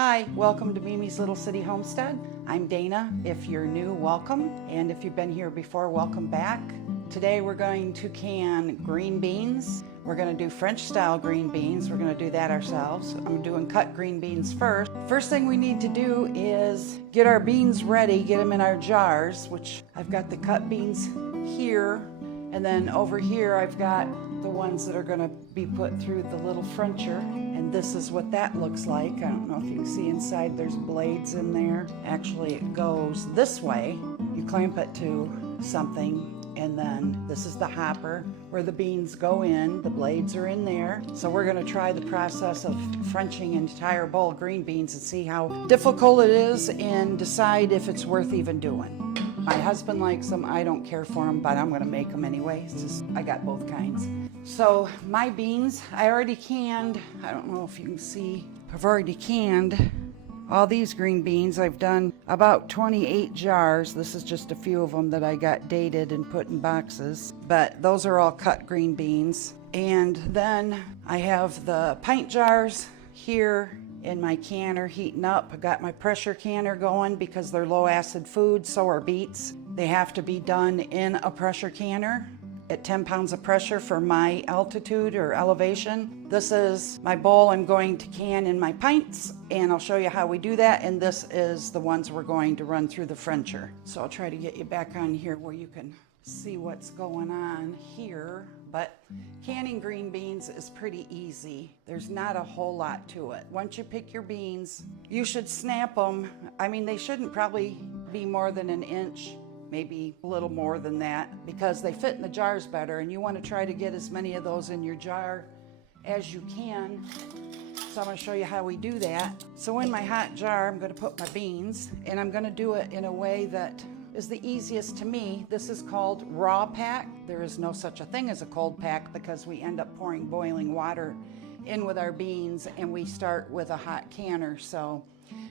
Hi, welcome to Mimi's Little City Homestead. I'm Dana. If you're new, welcome. And if you've been here before, welcome back. Today we're going to can green beans. We're going to do French style green beans. We're going to do that ourselves. I'm doing cut green beans first. First thing we need to do is get our beans ready, get them in our jars, which I've got the cut beans here. And then over here I've got the ones that are going to be put through the little Frencher. And this is what that looks like. I don't know if you can see inside, there's blades in there. Actually, it goes this way. You clamp it to something, and then this is the hopper where the beans go in. The blades are in there. So we're gonna try the process of Frenching an entire bowl of green beans and see how difficult it is and decide if it's worth even doing. My husband likes them, I don't care for them, but I'm gonna make them anyway. It's just, I got both kinds. So my beans, I already canned. I don't know if you can see, I've already canned all these green beans. I've done about 28 jars. This is just a few of them that I got dated and put in boxes, but those are all cut green beans. And then I have the pint jars here in my canner heating up. I got my pressure canner going because they're low acid food, so are beets. They have to be done in a pressure canner at 10 pounds of pressure for my altitude or elevation. This is my bowl I'm going to can in my pints, and I'll show you how we do that. And this is the ones we're going to run through the Frencher. So I'll try to get you back on here where you can see what's going on here. But canning green beans is pretty easy. There's not a whole lot to it. Once you pick your beans, you should snap them. I mean, they shouldn't probably be more than an inch, maybe a little more than that, because they fit in the jars better, and you want to try to get as many of those in your jar as you can. So I'm going to show you how we do that. So in my hot jar, I'm going to put my beans, and I'm going to do it in a way that is the easiest to me. This is called raw pack. There is no such a thing as a cold pack because we end up pouring boiling water in with our beans, and we start with a hot canner. So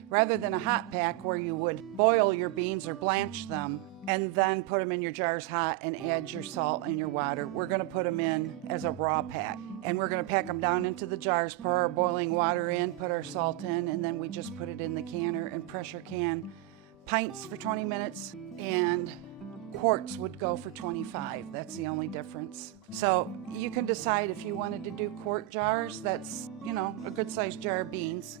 rather than a hot pack where you would boil your beans or blanch them and then put them in your jars hot and add your salt and your water, we're going to put them in as a raw pack. And we're going to pack them down into the jars, pour our boiling water in, put our salt in, and then we just put it in the canner and pressure can pints for 20 minutes, and quarts would go for 25. That's the only difference. So you can decide if you wanted to do quart jars. That's, you know, a good sized jar of beans.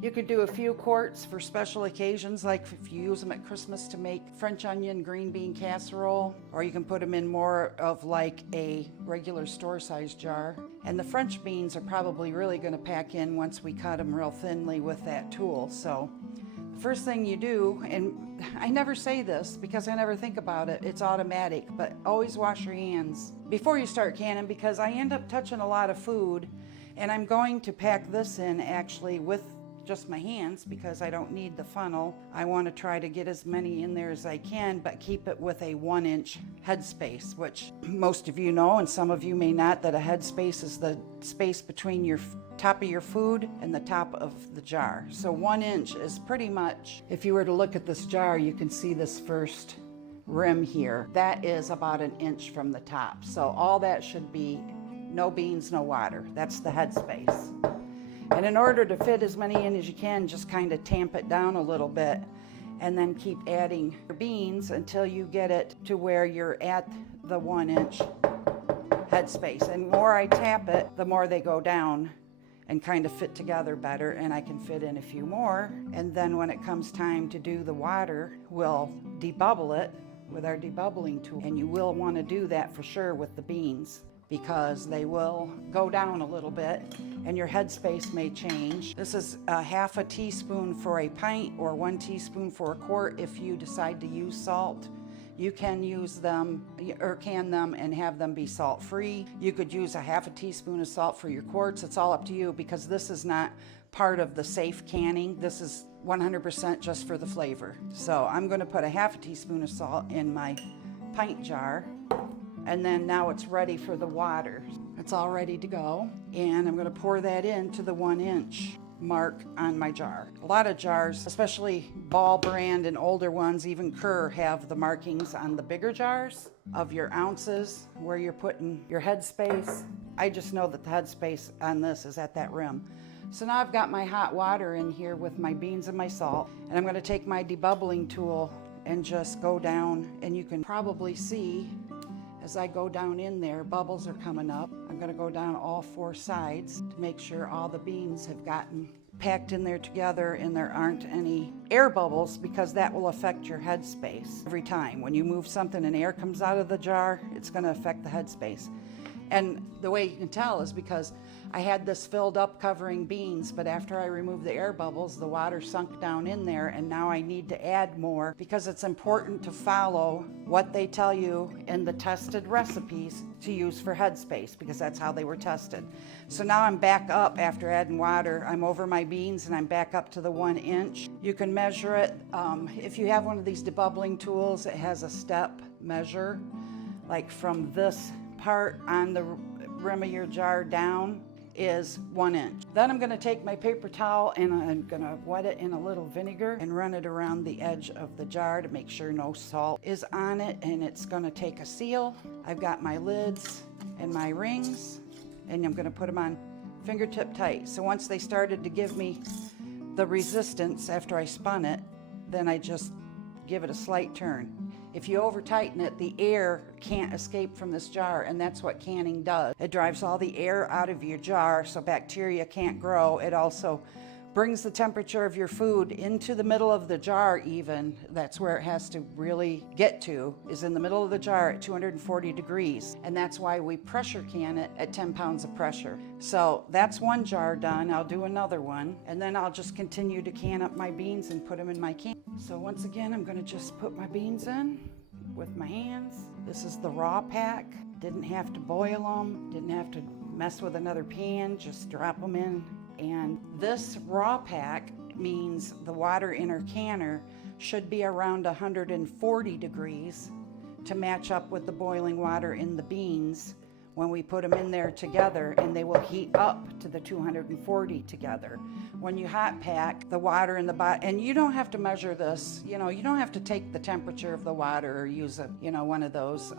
You could do a few quarts for special occasions, like if you use them at Christmas to make French onion green bean casserole, or you can put them in more of like a regular store size jar. And the French beans are probably really going to pack in once we cut them real thinly with that tool. So the first thing you do, and I never say this because I never think about it, it's automatic, but always wash your hands before you start canning, because I end up touching a lot of food, and I'm going to pack this in actually with just my hands because I don't need the funnel. I want to try to get as many in there as I can, but keep it with a 1-inch headspace, which most of you know, and some of you may not, that a headspace is the space between your top of your food and the top of the jar. So 1 inch is pretty much, if you were to look at this jar, you can see this first rim here. That is about 1 inch from the top. So all that should be no beans, no water. That's the headspace. And in order to fit as many in as you can, just kind of tamp it down a little bit, and then keep adding your beans until you get it to where you're at the 1 inch headspace. And the more I tap it, the more they go down and kind of fit together better, and I can fit in a few more. And then when it comes time to do the water, we'll debubble it with our debubbling tool. And you will want to do that for sure with the beans, because they will go down a little bit and your headspace may change. This is a half a teaspoon for a pint, or 1 teaspoon for a quart. If you decide to use salt, you can use them or can them and have them be salt free. You could use a half a teaspoon of salt for your quarts. It's all up to you, because this is not part of the safe canning. This is 100% just for the flavor. So I'm going to put a half a teaspoon of salt in my pint jar. And then now it's ready for the water. It's all ready to go. And I'm going to pour that into the 1 inch mark on my jar. A lot of jars, especially Ball brand and older ones, even Kerr, have the markings on the bigger jars of your ounces where you're putting your headspace. I just know that the headspace on this is at that rim. So now I've got my hot water in here with my beans and my salt, and I'm going to take my debubbling tool and just go down, and you can probably see as I go down in there, bubbles are coming up. I'm going to go down all 4 sides to make sure all the beans have gotten packed in there together and there aren't any air bubbles, because that will affect your headspace every time. When you move something and air comes out of the jar, it's going to affect the headspace. And the way you can tell is because I had this filled up covering beans, but after I removed the air bubbles, the water sunk down in there, and now I need to add more, because it's important to follow what they tell you in the tested recipes to use for headspace, because that's how they were tested. So now I'm back up after adding water. I'm over my beans and I'm back up to the 1 inch. You can measure it. If you have one of these debubbling tools, it has a step measure, like from this part on the rim of your jar down is 1 inch. Then I'm going to take my paper towel and I'm going to wet it in a little vinegar and run it around the edge of the jar to make sure no salt is on it, and it's going to take a seal. I've got my lids and my rings, and I'm going to put them on fingertip tight. So once they started to give me the resistance after I spun it, then I just give it a slight turn. If you over tighten it, the air can't escape from this jar, and that's what canning does. It drives all the air out of your jar so bacteria can't grow. It also brings the temperature of your food into the middle of the jar even. That's where it has to really get to, is in the middle of the jar at 240 degrees. And that's why we pressure can it at 10 pounds of pressure. So that's 1 jar done. I'll do another one, and then I'll just continue to can up my beans and put them in my can. So once again, I'm gonna just put my beans in with my hands. This is the raw pack. Didn't have to boil them, didn't have to mess with another pan, just drop them in. And this raw pack means the water in our canner should be around 140 degrees to match up with the boiling water in the beans when we put them in there together, and they will heat up to the 240 together. When you hot pack the water in the bottom, and you don't have to measure this, you don't have to take the temperature of the water or use one of those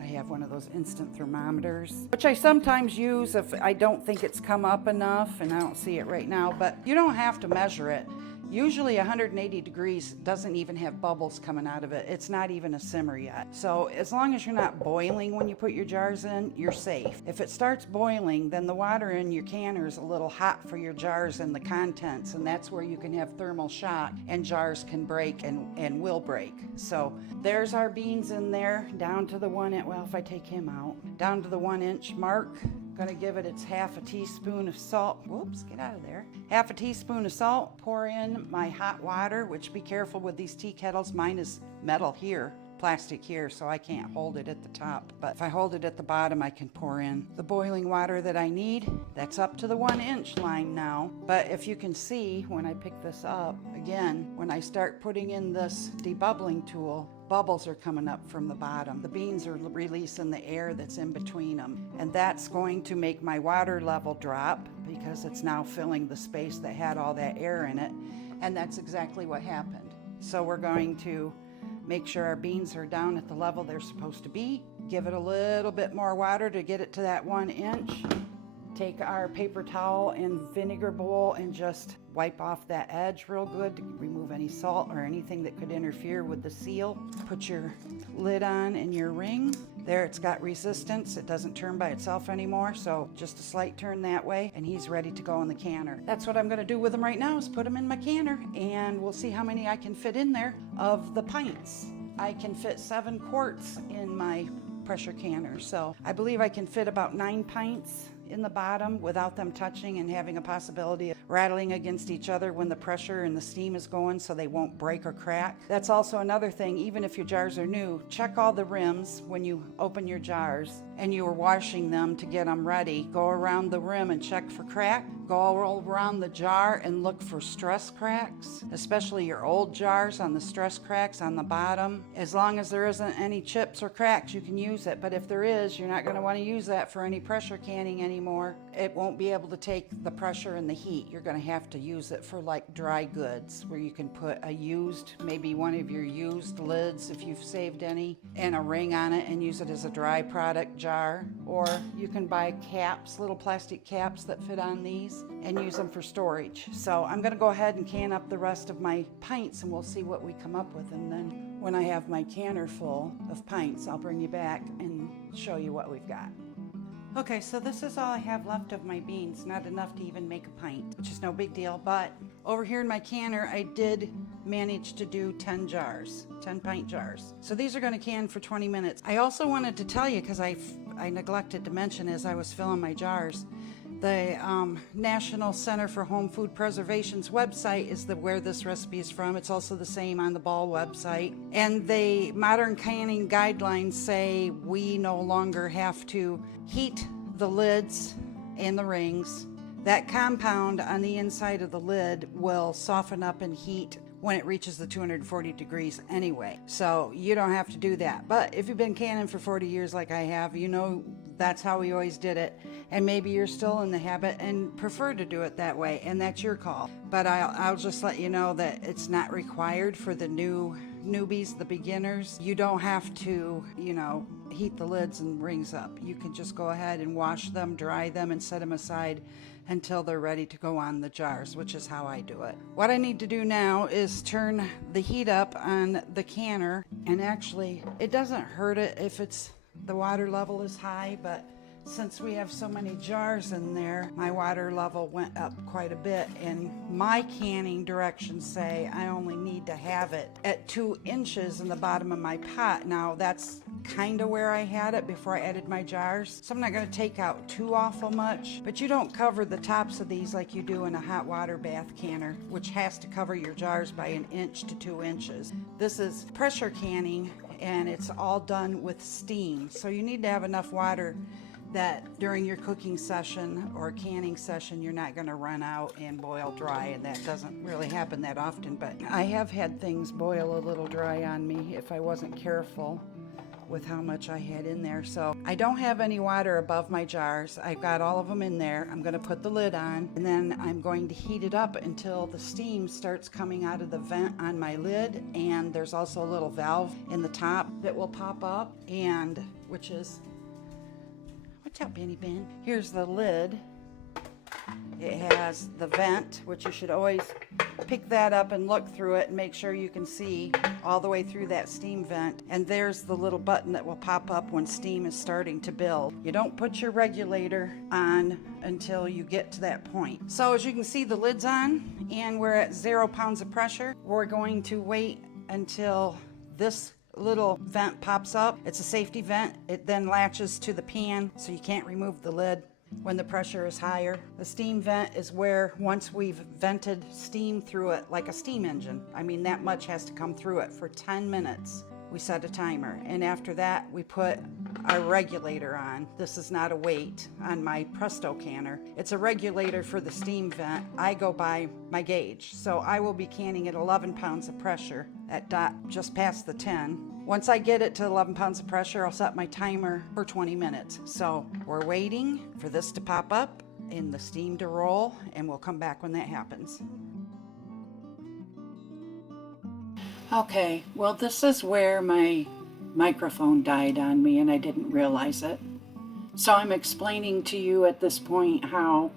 I have one of those instant thermometers, which I sometimes use if I don't think it's come up enough, and I don't see it right now, but you don't have to measure it. Usually 180 degrees doesn't even have bubbles coming out of it. It's not even a simmer yet. So as long as you're not boiling when you put your jars in, you're safe. If it starts boiling, then the water in your canner is a little hot for your jars and the contents, and that's where you can have thermal shock and jars can break and will break. So there's our beans in there down to the 1 inch. Well, if I take him out, down to the 1 inch mark. Gonna give it its half a teaspoon of salt. Whoops, get out of there. Half a teaspoon of salt. Pour in my hot water, which be careful with these tea kettles. Mine is metal here, plastic here, so I can't hold it at the top. But if I hold it at the bottom, I can pour in the boiling water that I need. That's up to the 1 inch line now. But if you can see, when I pick this up, again, when I start putting in this debubbling tool, bubbles are coming up from the bottom. The beans are releasing the air that's in between them. And that's going to make my water level drop because it's now filling the space that had all that air in it. And that's exactly what happened. So we're going to make sure our beans are down at the level they're supposed to be. Give it a little bit more water to get it to that 1 inch. Take our paper towel and vinegar bowl and just wipe off that edge real good to remove any salt or anything that could interfere with the seal. Put your lid on and your ring. There, it's got resistance. It doesn't turn by itself anymore, so just a slight turn that way, and he's ready to go in the canner. That's what I'm gonna do with them right now, is put them in my canner, and we'll see how many I can fit in there of the pints. I can fit 7 quarts in my pressure canner, so I believe I can fit about 9 pints in the bottom without them touching and having a possibility of rattling against each other when the pressure and the steam is going, so they won't break or crack. That's also another thing. Even if your jars are new, check all the rims when you open your jars and you are washing them to get them ready. Go around the rim and check for crack. Go all around the jar and look for stress cracks, especially your old jars on the stress cracks on the bottom. As long as there isn't any chips or cracks, you can use it. But if there is, you're not going to want to use that for any pressure canning anymore. It won't be able to take the pressure and the heat. you're going to have to use it for like dry goods, where you can put a used, maybe one of your used lids if you've saved any, and a ring on it and use it as a dry product jar. Or you can buy caps, little plastic caps that fit on these, and use them for storage. So I'm going to go ahead and can up the rest of my pints and we'll see what we come up with. And then when I have my canner full of pints, I'll bring you back and show you what we've got. Okay, so this is all I have left of my beans, not enough to even make a pint, which is no big deal, but over here in my canner, I did manage to do 10 jars, 10 pint jars. So these are gonna can for 20 minutes. I also wanted to tell you, because I neglected to mention as I was filling my jars, the National Center for Home Food Preservation's website is where this recipe is from. It's also the same on the Ball website. And the modern canning guidelines say we no longer have to heat the lids and the rings. That compound on the inside of the lid will soften up and heat when it reaches the 240 degrees anyway. So you don't have to do that. But if you've been canning for 40 years like I have, you know that's how we always did it. And maybe you're still in the habit and prefer to do it that way, and that's your call. But I'll just let you know that it's not required for the newbies, the beginners. You don't have to, heat the lids and rings up. You can just go ahead and wash them, dry them, and set them aside until they're ready to go on the jars, which is how I do it. What I need to do now is turn the heat up on the canner, and actually it doesn't hurt it if the water level is high, but since we have so many jars in there, my water level went up quite a bit, and my canning directions say I only need to have it at 2 inches in the bottom of my pot. Now that's kind of where I had it before I added my jars, so I'm not going to take out too awful much, but you don't cover the tops of these like you do in a hot water bath canner, which has to cover your jars by 1 inch to 2 inches. This is pressure canning, and it's all done with steam, so you need to have enough water that during your cooking session or canning session you're not going to run out and boil dry, and that doesn't really happen that often. But I have had things boil a little dry on me if I wasn't careful with how much I had in there. So I don't have any water above my jars. I've got all of them in there. I'm going to put the lid on, and then I'm going to heat it up until the steam starts coming out of the vent on my lid. And there's also a little valve in the top that will pop up, and which is, watch out, Benny Ben. Here's the lid. It has the vent, which you should always pick that up and look through it and make sure you can see all the way through that steam vent. And there's the little button that will pop up when steam is starting to build. You don't put your regulator on until you get to that point. So as you can see, the lid's on and we're at 0 pounds of pressure. We're going to wait until this little vent pops up. It's a safety vent. It then latches to the pan, so you can't remove the lid when the pressure is higher. The steam vent is where, once we've vented steam through it like a steam engine, I mean that much has to come through it for 10 minutes. We set a timer, and after that we put our regulator on. This is not a weight on my Presto canner. It's a regulator for the steam vent. I go by my gauge, so I will be canning at 11 pounds of pressure at just past the 10. Once I get it to 11 pounds of pressure, I'll set my timer for 20 minutes. So we're waiting for this to pop up and the steam to roll, and we'll come back when that happens. Okay, well, this is where my microphone died on me and I didn't realize it. So I'm explaining to you at this point how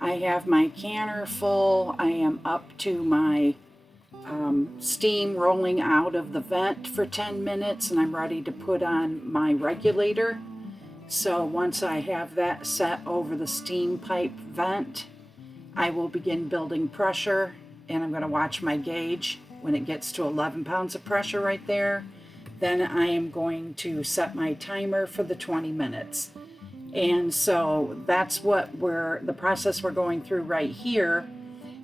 I have my canner full. I am up to my steam rolling out of the vent for 10 minutes, and I'm ready to put on my regulator. So once I have that set over the steam pipe vent, I will begin building pressure, and I'm going to watch my gauge. When it gets to 11 pounds of pressure right there, then I am going to set my timer for the 20 minutes. And so that's the process we're going through right here.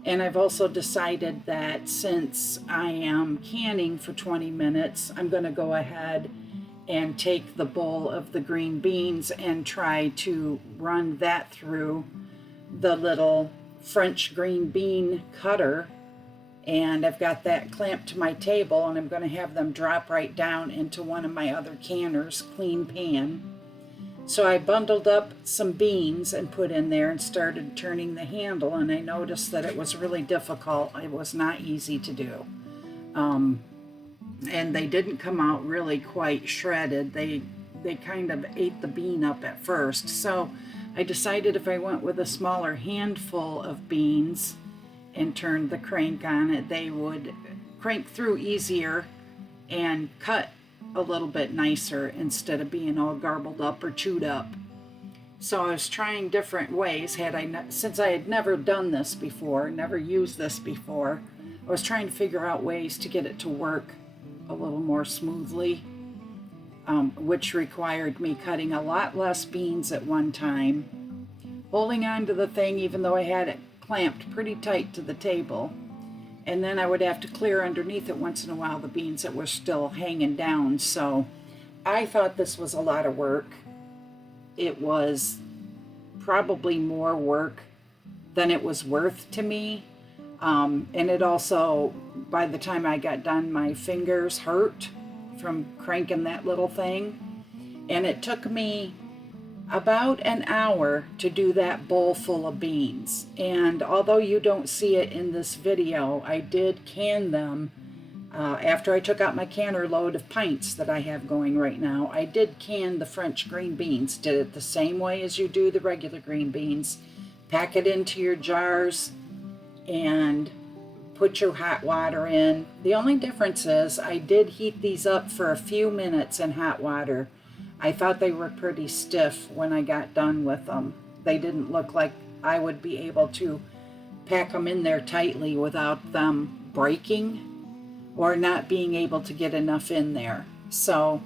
And I've also decided that since I am canning for 20 minutes, I'm going to go ahead and take the bowl of the green beans and try to run that through the little French green bean cutter. And I've got that clamped to my table, and I'm going to have them drop right down into one of my other canners, clean pan. So I bundled up some beans and put in there and started turning the handle, and I noticed that it was really difficult. It was not easy to do. And they didn't come out really quite shredded. They kind of ate the bean up at first. So I decided if I went with a smaller handful of beans and turned the crank on it, they would crank through easier and cut a little bit nicer instead of being all garbled up or chewed up. So I was trying different ways. Since I had never done this before, never used this before, I was trying to figure out ways to get it to work a little more smoothly, which required me cutting a lot less beans at one time, holding on to the thing even though I had it clamped pretty tight to the table, and then I would have to clear underneath it once in a while the beans that were still hanging down. So I thought this was a lot of work. It was probably more work than it was worth to me. And it also, by the time I got done, my fingers hurt from cranking that little thing. And it took me about an hour to do that bowl full of beans. And although you don't see it in this video, I did can them. After I took out my canner load of pints that I have going right now, I did can the French green beans. Did it the same way as you do the regular green beans. Pack it into your jars and put your hot water in. The only difference is I did heat these up for a few minutes in hot water. I thought they were pretty stiff when I got done with them. They didn't look like I would be able to pack them in there tightly without them breaking or not being able to get enough in there. So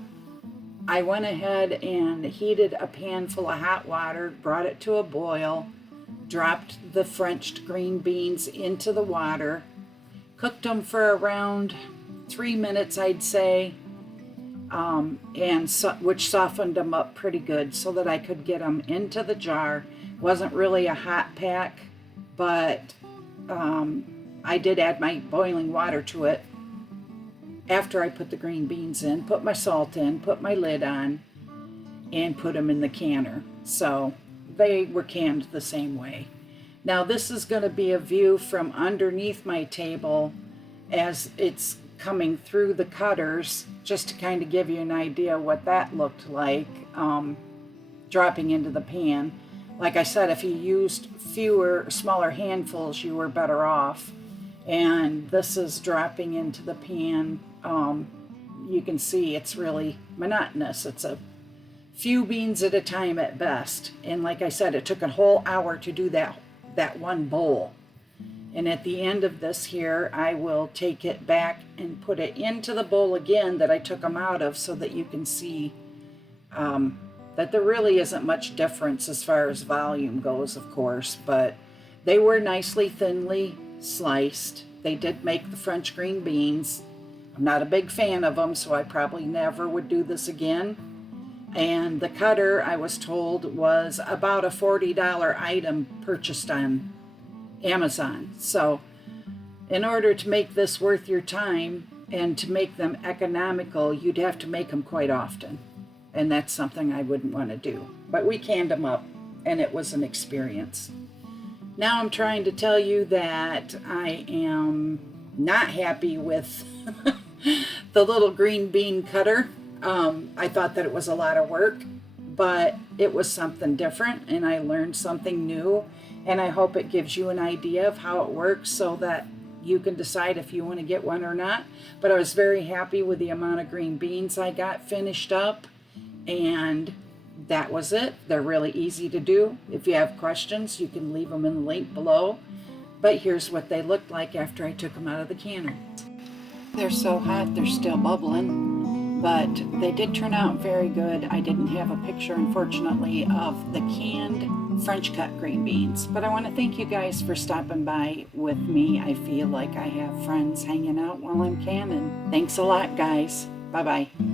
I went ahead and heated a pan full of hot water, brought it to a boil, dropped the French green beans into the water, cooked them for around 3 minutes, I'd say, which softened them up pretty good so that I could get them into the jar. Wasn't really a hot pack, but I did add my boiling water to it after I put the green beans in, put my salt in, put my lid on, and put them in the canner. So they were canned the same way. Now this is going to be a view from underneath my table as it's coming through the cutters, just to kind of give you an idea what that looked like dropping into the pan. Like I said, if you used smaller handfuls, you were better off. And this is dropping into the pan. You can see it's really monotonous. It's a few beans at a time at best. And like I said, it took a whole hour to do that one bowl. And at the end of this here, I will take it back and put it into the bowl again that I took them out of, so that you can see that there really isn't much difference as far as volume goes, of course, but they were nicely thinly sliced. They did make the French green beans. I'm not a big fan of them, so I probably never would do this again. And the cutter, I was told, was about a $40 item purchased on Amazon. So in order to make this worth your time and to make them economical, you'd have to make them quite often. And that's something I wouldn't want to do. But we canned them up, and it was an experience. Now I'm trying to tell you that I am not happy with the little green bean cutter. I thought that it was a lot of work, but it was something different, and I learned something new, and I hope it gives you an idea of how it works so that you can decide if you want to get one or not. But I was very happy with the amount of green beans I got finished up, and that was it. They're really easy to do. If you have questions, you can leave them in the link below. But here's what they looked like after I took them out of the canner. They're so hot, they're still bubbling, but they did turn out very good. I didn't have a picture, unfortunately, of the canned French cut green beans. But I want to thank you guys for stopping by with me. I feel like I have friends hanging out while I'm canning. Thanks a lot, guys. Bye-bye.